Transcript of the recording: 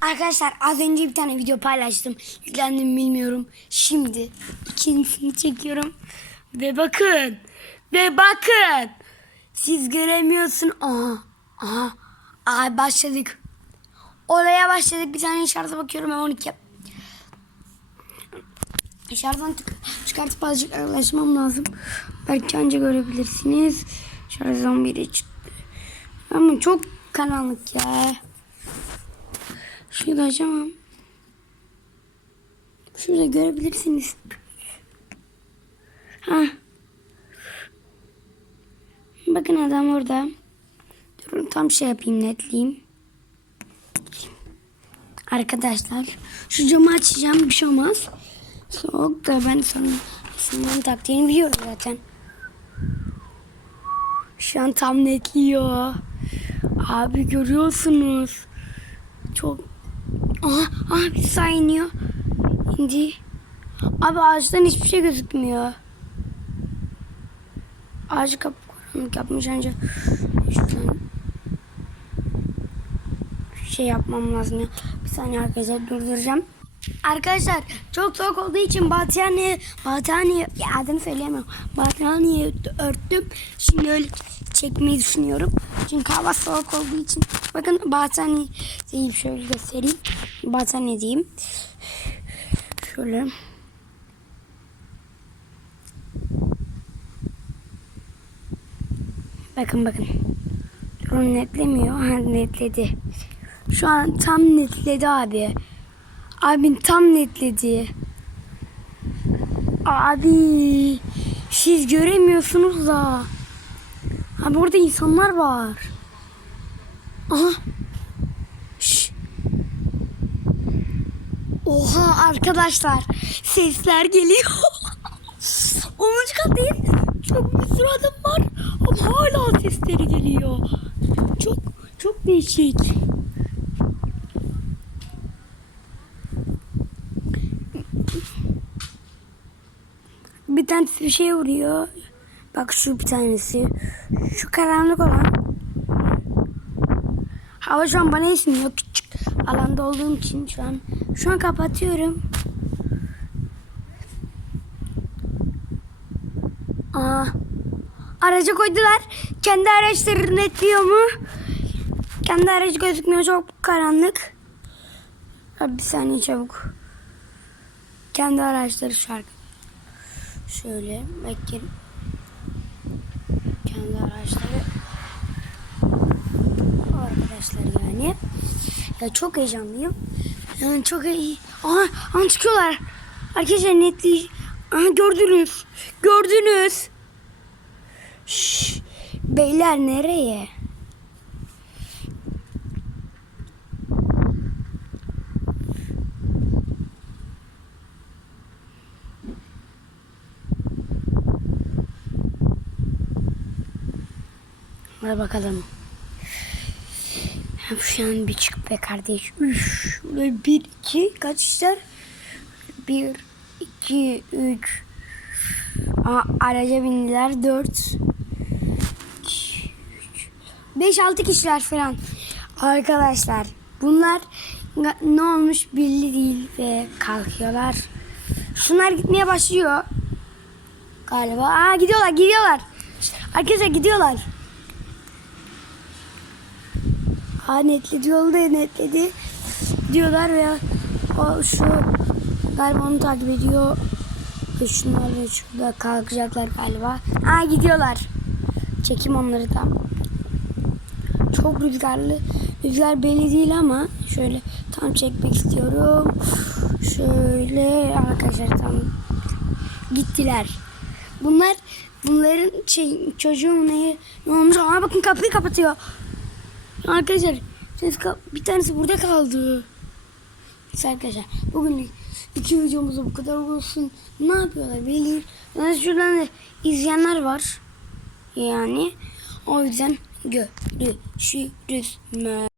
Arkadaşlar az önce bir tane video paylaştım. Yüklendim mi bilmiyorum. Şimdi ikincisini çekiyorum. Ve bakın. Ve bakın. Siz göremiyorsun. Aha. Aha. Aha başladık. Olaya başladık. Bir tane şarja bakıyorum. Ben 12 yap. Şarjdan çıkartıp azıcık yaklaşmam lazım. Belki anca görebilirsiniz. Şarjdan biri çıktı. Ama çok karanlık ya. Şurada açamam. Şurada görebilirsiniz. Ha. Bakın adam orada. Durun tam şey yapayım netleyeyim. Arkadaşlar şu camı açacağım bir şey olmaz. Soğuk da ben sana ısınmanın taktiğini biliyorum zaten. Şu an tam netliyor. Abi görüyorsunuz. Çok Aha, aha bir sağ iniyor. İndi. Abi ağaçtan hiçbir şey gözükmüyor. Ağacı kapkaranlık yapmış ancak şuradan şey yapmam lazım ya. Bir saniye arkadaşlar durduracağım. Arkadaşlar çok soğuk olduğu için battaniye, battaniye ya adını söyleyemem. Battaniye örttüm. Şimdi öyle çekmeyi düşünüyorum. Çünkü hava soğuk olduğu için. Bakın battaniye diyeyim şöyle göstereyim. Battaniye diyeyim. Şöyle. Bakın bakın. Drone netlemiyor. Netledi. Şu an tam netledi abi. Abin tam netledi. Abi siz göremiyorsunuz da. Abi orada insanlar var. Aha. Oha arkadaşlar sesler geliyor. 10. kattayım. Çok bir sürü adam var. Ama hala sesleri geliyor. Çok çok değişik. Bir tanesi bir şey vuruyor. Bak şu bir tanesi. Şu karanlık olan. Hava şu an bana esmiyor. Küçük alanda olduğum için şu an. Şu an kapatıyorum. Aa, araca koydular. Kendi araçları netliyor mu? Kendi aracı gözükmüyor. Çok karanlık. Abi bir saniye çabuk. Kendi araçları şarkı. Şöyle bekleyin. Kendi araçları. O arkadaşlar yani. Ya çok heyecanlıyım. Yani çok iyi. Aha, aha çıkıyorlar. Arkadaşlar netli. Aha gördünüz. Gördünüz. Şş, beyler nereye? Hadi bakalım. Şu an bir çık be kardeş. Üç, ve bir, iki, kaç işler? Bir, iki, üç. Aa, araca bindiler. Dört. iki, üç, Beş, altı kişiler falan. Arkadaşlar bunlar ne olmuş belli değil ve kalkıyorlar. Şunlar gitmeye başlıyor. Galiba. Aa gidiyorlar gidiyorlar. Arkadaşlar gidiyorlar. Ha netledi yolda netledi diyorlar veya o şu galiba onu takip ediyor. Ve Şunlar da şurada kalkacaklar galiba. Ha gidiyorlar. Çekim onları da. Çok rüzgarlı. Rüzgar belli değil ama şöyle tam çekmek istiyorum. Şöyle arkadaşlar tam gittiler. Bunlar bunların şey çocuğun ne, ne olmuş? Aa bakın kapıyı kapatıyor. Arkadaşlar bir tanesi burada kaldı. Neyse arkadaşlar bugün iki videomuzda bu kadar olsun. Ne yapıyorlar belli. Yani şuradan da izleyenler var. Yani o yüzden görüşürüz.